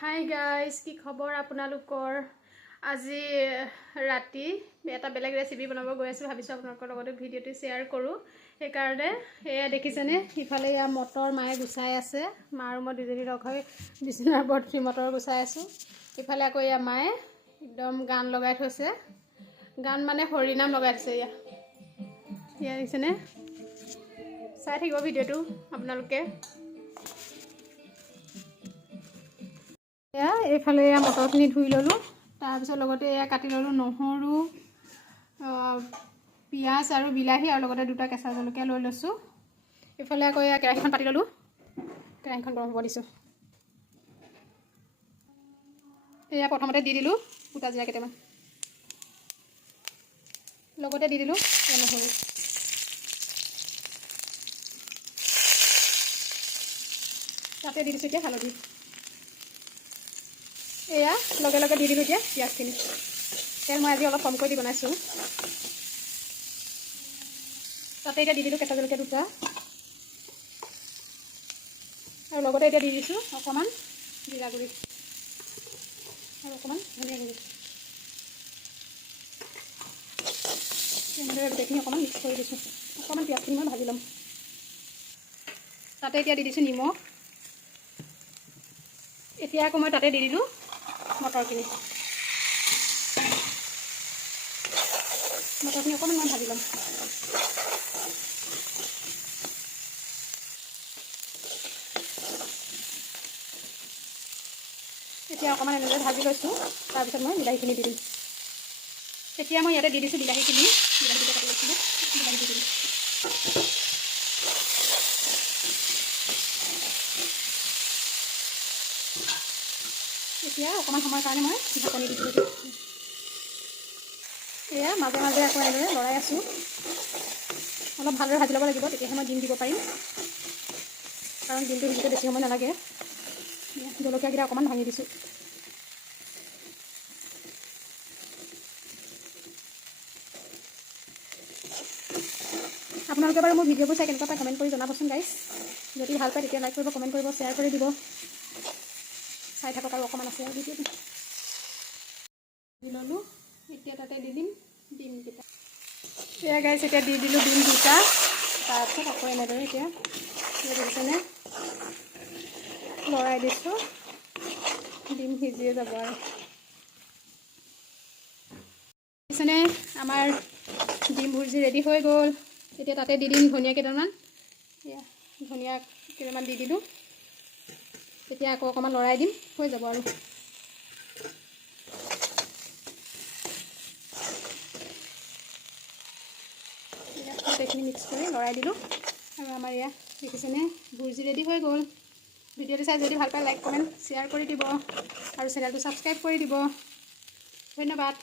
Hi guys, কি খবৰ আপোনালোকৰ? আজি ৰাতি এটা বেলেগ ৰেচিপি বনাব গৈ আছোঁ। ভাবিছোঁ আপোনালোকৰ লগতে ভিডিঅ'টো শ্বেয়াৰ কৰোঁ। সেইকাৰণে এয়া দেখিছেনে, ইফালে এয়া মটৰ মায়ে গুচাই আছে। মা আৰু মই দুজনী লগ হৈ বিচনাৰ ওপৰত মটৰ গুচাই আছোঁ। ইফালে আকৌ এয়া মায়ে একদম গান লগাই থৈছে। গান মানে হৰিনাম লগাই থৈছে। এয়া দেখিছেনে, চাই থাকিব ভিডিঅ'টো আপোনালোকে। এয়া এইফালে এয়া মটৰখিনি ধুই ল'লোঁ। তাৰপিছত লগতে এয়া কাটি ল'লোঁ নহৰু, পিঁয়াজ আৰু বিলাহী, আৰু লগতে দুটা কেঁচা জলকীয়া লৈ লৈছোঁ। এইফালে আকৌ এয়া কেৰাহীখন পাতি ল'লোঁ। কেৰাহীখন গৰম হ'ব দিছোঁ। এয়া প্ৰথমতে দি দিলোঁ গোটা জিৰা কেইটামান, লগতে দি দিলোঁ নহৰু। তাতে দি দিছোঁ এতিয়া হালধি। এয়া লগে লগে দি দিলোঁ এতিয়া পিঁয়াজখিনি। তেল মই আজি অলপ কমকৈ দি বনাইছোঁ। তাতে এতিয়া দি দিলোঁ কেঁচা জলকীয়া দুটা, আৰু লগতে এতিয়া দি দিছোঁ অকণমান জিৰা গুড়ি আৰু অকণমান ধনিয়া গুড়ি। এনেদৰে গোটেইখিনি অকণমান মিক্স কৰি দিছোঁ। অকণমান পিঁয়াজখিনি মই ভাজি ল'ম। তাতে এতিয়া দি দিছোঁ নিমখ। এতিয়া আকৌ মই তাতে দি দিলোঁ মটৰখিনি। মটৰখিনি অকণমান মই ভাজি ল'ম। এতিয়া অকণমান এনেদৰে ভাজি লৈছোঁ। তাৰপিছত মই বিলাহীখিনি দি দিম। এতিয়া মই ইয়াতে দি দিছোঁ বিলাহীখিনি। বিলাহীটো কাটি লৈছিলোঁ, বিলাহী দি দিম। এতিয়া অকণমান সময়ৰ কাৰণে মই ঢাকনি দি দিছোঁ। এয়া মাজে মাজে আকৌ এনেদৰে লৰাই আছোঁ। অলপ ভালদৰে ভাজি ল'ব লাগিব, তেতিয়াহে মই ডিম দিব পাৰিম। কাৰণ ডিমটো সিজোতে বেছি সময় নালাগে। জলকীয়াকেইটা অকণমান ভাঙি দিছোঁ। আপোনালোকে বাৰু মোৰ ভিডিঅ'বোৰ চাই কেনেকুৱা পায় কমেণ্ট কৰি জনাবচোন গাইজ। যদি ভাল পায় তেতিয়া লাইক কৰিব, কমেণ্ট কৰিব, শ্বেয়াৰ কৰি দিব। চাই থাকক আৰু অকণমান আছে আৰু ভিডিঅ'টো দি ল'লোঁ। এতিয়া তাতে দি দিম ডিমকেইটা। এয়া গাইজ এতিয়া দি দিলোঁ ডিম দুটা। তাৰপিছত আকৌ এনেদৰে এতিয়া দেখিছেনে লৰাই দিছোঁ। ডিম সিজিয়ে যাব আৰু দেখিছেনে আমাৰ ডিম ভুৰ্জি ৰেডি হৈ গ'ল। এতিয়া তাতে দি দিম ধনিয়া কেইটামান। এয়া ধনিয়া কেইটামান দি দিলোঁ। এতিয়া আকৌ অকণমান লৰাই দিম, হৈ যাব আৰু। গোটেইখিনি মিক্স কৰি লৰাই দিলোঁ। আৰু আমাৰ এয়া দেখিছেনে ভুৰ্জি ৰেডি হৈ গ'ল। ভিডিঅ'টো চাই যদি ভাল পায় লাইক কমেণ্ট শ্বেয়াৰ কৰি দিব, আৰু চেনেলটো ছাবস্ক্ৰাইব কৰি দিব। ধন্যবাদ।